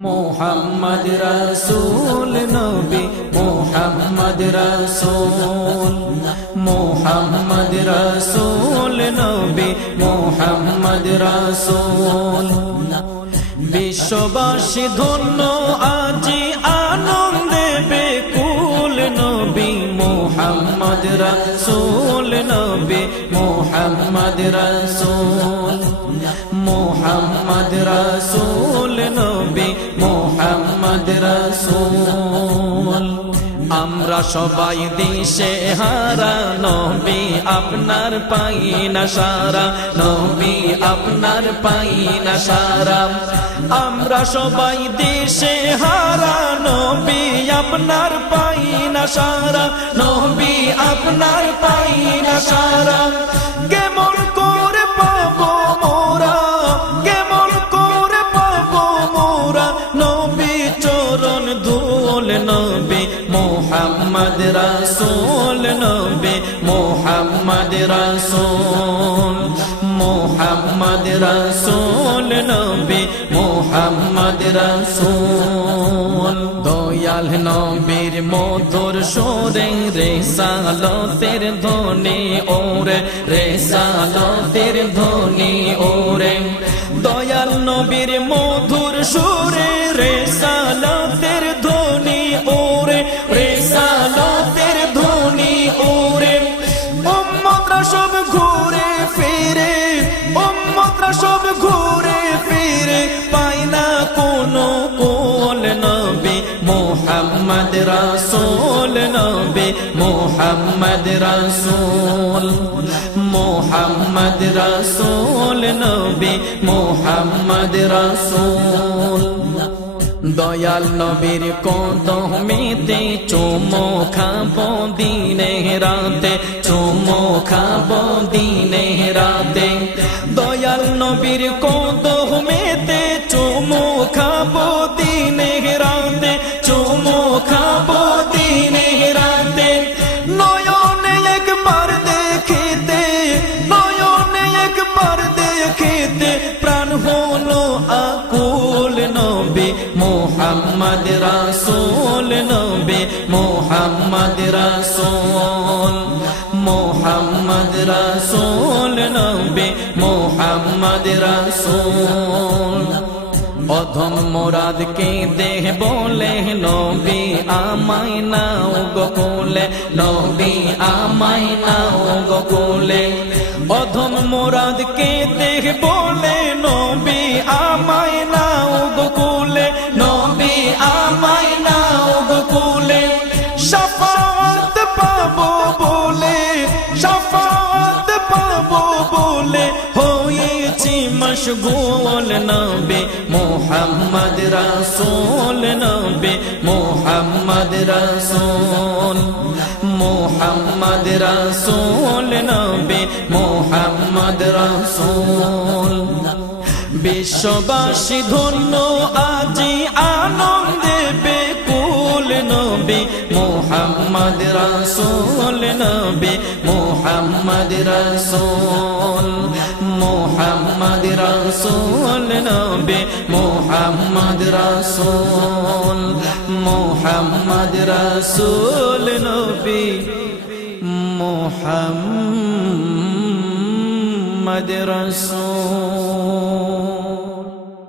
মোহাম্মদ রাসূল নবী মোহাম্মদ রাসূল মোহাম্মদ রাসূল নবী মোহাম্মদ রাসূল বিশ্ববাসী ধন্য আজি আনন্দে বেকুল নবী মোহাম্মদ রাসূল নবী মোহাম্মদ রাসূল মোহাম্মদ রাসূল নবী মোহাম্মদ রাসূল আমরা সবাই দিশে হারা নবী আপনার পাই না সারা নবী আপনার পাই না সারা আমরা সবাই দিশে হারা নবী আপনার পাই না সারা নবী আপনার পাই না সারা কেমন করে পাবো মোরা কেমন করে পাবো মোরা নবী চরণ ধুল নবী মোহাম্মদ রাসূল নবী মোহাম্মদ রাসূল মোহাম্মদ রাসূল নবী মোহাম্মদ রাসূল দয়াল নবীর মধুর সুরে রিসালতের ধ্বনি ওরে রিসালতের ধ্বনি ওরে দয়াল নবীর মধুর সুরে রিসালতের ধ্বনি ওরে রিসালতের ধ্বনি ওরে উম্মতরা সব ঘুরে ফিরে উম্মতরা সব ঘুরে ফিরে পায় না কোনো কোল নবী মোহাম্মদ রাসূল নবী মোহাম্মদ রাসূল মোহাম্মদ রাসূল নবী মোহাম্মদ রাসূল দয়াল নবীর কদমেতে চুমো খাবো দিনে রাতে চুমো খাবো দিনে রাতে দয়াল নবীর কদমেতে চুমো খাবো দিনে রাতে চুমো খাবো দিনে রাতে নয়নে একবার দেখিতে নয়নে একবার দেখিতে প্রাণ হলো আকুল নবী মোহাম্মদ রাসূল নবী মোহাম্মদ রাসূল মোহাম্মদ রাসূল নবী মোহাম্মদ রাসূল অধম মুরাদকে দেহ বলে নবী আমায় নাও গোকুলে নবী আমায় নাও গোকুলে অধম মুরাদকে দেহ বলে নবী আমায় নাও গোকুলে নবী আমায় নাও গোকুলে শাফাআত পাবো বলে শাফাআত পাবো বলে হয়েছি মশগুল নবী মোহাম্মদ রাসূল নবী মোহাম্মদ রাসূল মোহাম্মদ রাসূল নবী মোহাম্মদ রাসূল বিশ্ববাসী ধন্য আজি আনন্দে বেকুল নবী মোহাম্মদ রাসূল নবী মোহাম্মদ রাসূল মোহাম্মদ রাসূল নবী মোহাম্মদ রাসূল মোহাম্মদ রাসূল নবী মোহাম্মদ রাসূল